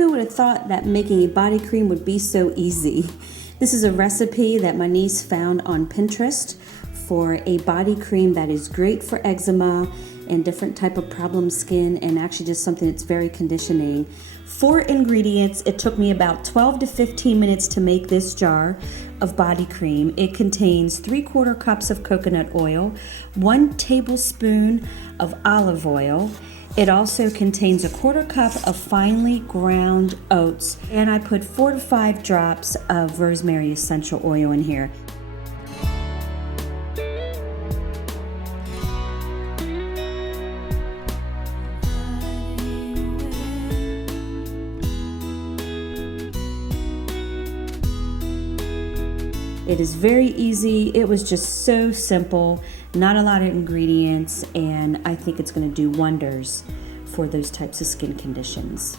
Who would have thought that making a body cream would be so easy? This is a recipe that my niece found on Pinterest for a body cream that is great for eczema and different type of problem skin, and actually just something that's very conditioning. 4 ingredients. It took me about 12 to 15 minutes to make this jar of body cream. It contains 3/4 cups of coconut oil, 1 tablespoon of olive oil. It also contains 1/4 cup of finely ground oats, and I put 4 to 5 drops of Rosemary Essential Oil in here. It is very easy. It was just so simple, not a lot of ingredients, and I think it's going to do wonders for those types of skin conditions.